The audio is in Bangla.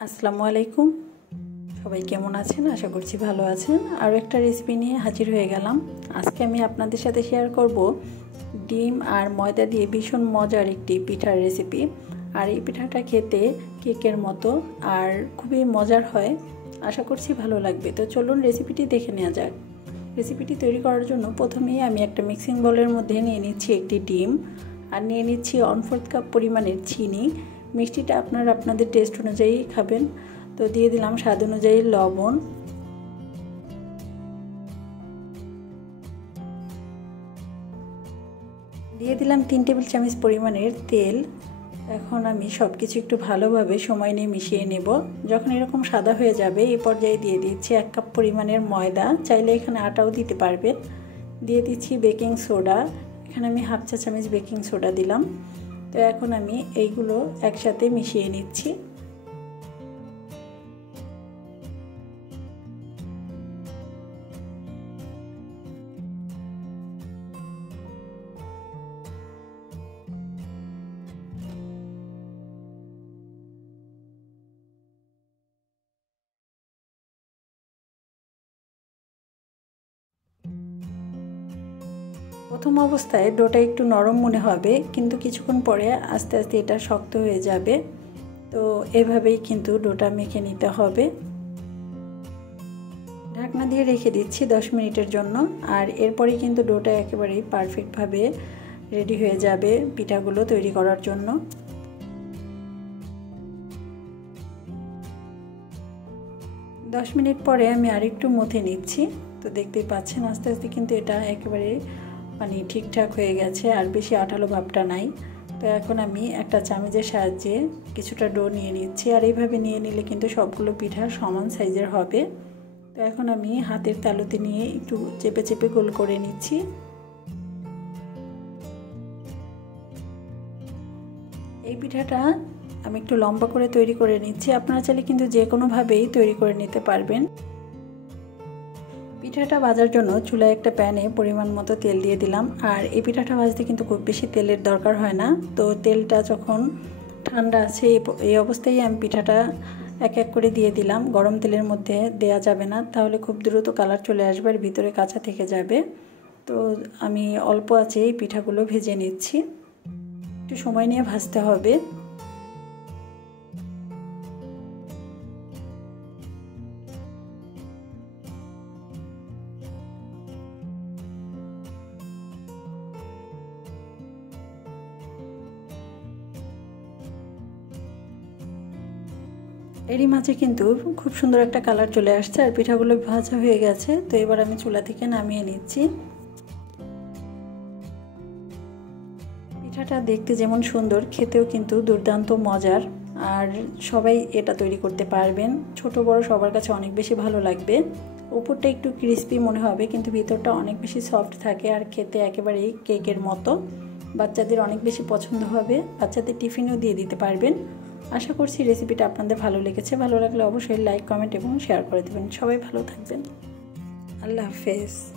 আসসালামু আলাইকুম। সবাই কেমন আছেন? আশা করছি ভালো আছেন। আরও একটা রেসিপি নিয়ে হাজির হয়ে গেলাম। আজকে আমি আপনাদের সাথে শেয়ার করব ডিম আর ময়দা দিয়ে ভীষণ মজার একটি পিঠার রেসিপি। আর এই পিঠাটা খেতে কেকের মতো আর খুবই মজার হয়। আশা করছি ভালো লাগবে। তো চলুন রেসিপিটি দেখে নেওয়া যাক। রেসিপিটি তৈরি করার জন্য প্রথমেই আমি একটা মিক্সিং বোলের মধ্যে নিয়ে নিচ্ছি একটি ডিম আর নিয়ে নিচ্ছি 1/4 কাপ পরিমাণের চিনি। মিষ্টিটা আপনারা আপনাদের টেস্ট অনুযায়ী খাবেন। তো দিয়ে দিলাম স্বাদ অনুযায়ী লবণ, দিয়ে দিলাম 3 টেবিল চামচ পরিমাণের তেল। এখন আমি সব কিছু একটু ভালোভাবে সময় নিয়ে মিশিয়ে নেব। যখন এরকম সাদা হয়ে যাবে এই পর্যায়ে দিয়ে দিচ্ছি 1 কাপ পরিমাণের ময়দা, চাইলে এখানে আটাও দিতে পারবেন। দিয়ে দিচ্ছি বেকিং সোডা, এখানে আমি 1/2 চা চামচ বেকিং সোডা দিলাম। তো এখন আমি এইগুলো একসাথে মিশিয়ে নিচ্ছি। প্রথম অবস্থায় ডোটা একটু নরম মনে হবে, কিন্তু কিছুক্ষণ পরে আস্তে আস্তে এটা শক্ত হয়ে যাবে। তো এভাবেই কিন্তু ডোটা মেখে নিতে হবে। ঢাকনা দিয়ে রেখে দিচ্ছি 10 মিনিটের জন্য। আর এরপরে কিন্তু ডোটা একেবারেই পারফেক্টভাবে রেডি হয়ে যাবে পিঠাগুলো তৈরি করার জন্য। দশ মিনিট পরে আমি আরেকটু মথে নিচ্ছি। তো দেখতেই পাচ্ছেন আস্তে আস্তে কিন্তু এটা একেবারে ঠিকঠাক হয়ে গেছে, আর বেশি আঠালো ভাবটা নাই। তো এখন আমি একটা চামচের সাহায্যে কিছুটা ডো নিয়ে নিচ্ছি, আর এইভাবে নিয়ে নিলে কিন্তু সবগুলো পিঠা সমান সাইজের হবে। তো এখন আমি হাতের তালুতে নিয়ে একটু চেপে চেপে গোল করে নিচ্ছি। এই পিঠাটা আমি একটু লম্বা করে তৈরি করে নিচ্ছি। আপনারা চাইলে কিন্তু যে কোনোভাবেই তৈরি করে নিতে পারবেন। পিঠাটা ভাজার জন্য চুলায় একটা প্যানে পরিমাণ মতো তেল দিয়ে দিলাম। আর এই পিঠাটা ভাজতে কিন্তু খুব বেশি তেলের দরকার হয় না। তো তেলটা যখন ঠান্ডা আছে এই অবস্থায় আমি পিঠাটা এক এক করে দিয়ে দিলাম। গরম তেলের মধ্যে দেয়া যাবে না, তাহলে খুব দ্রুত কালার চলে আসবে আর ভিতরে কাঁচা থেকে যাবে। তো আমি অল্প আছে এই পিঠাগুলো ভেজে নিচ্ছি। একটু সময় নিয়ে ভাজতে হবে। এরই মাঝে কিন্তু খুব সুন্দর একটা কালার চলে আসছে আর পিঠাগুলো ভাজা হয়ে গেছে। তো এবার আমি চুলা থেকে নামিয়ে নিচ্ছি। পিঠাটা দেখতে যেমন সুন্দর, খেতেও কিন্তু দুর্দান্ত মজার। আর সবাই এটা তৈরি করতে পারবেন, ছোট বড় সবার কাছে অনেক বেশি ভালো লাগবে। উপরটা একটু ক্রিস্পি মনে হবে, কিন্তু ভিতরটা অনেক বেশি সফট থাকে আর খেতে একেবারেই কেকের মতো। বাচ্চাদের অনেক বেশি পছন্দ হবে, বাচ্চাদের টিফিনেও দিয়ে দিতে পারবেন। আশা করছি রেসিপিটা আপনাদের ভালো লেগেছে। ভালো লাগলে অবশ্যই লাইক, কমেন্ট এবং শেয়ার করে দেবেন। সবাই ভালো থাকবেন। আল্লাহ হাফেজ।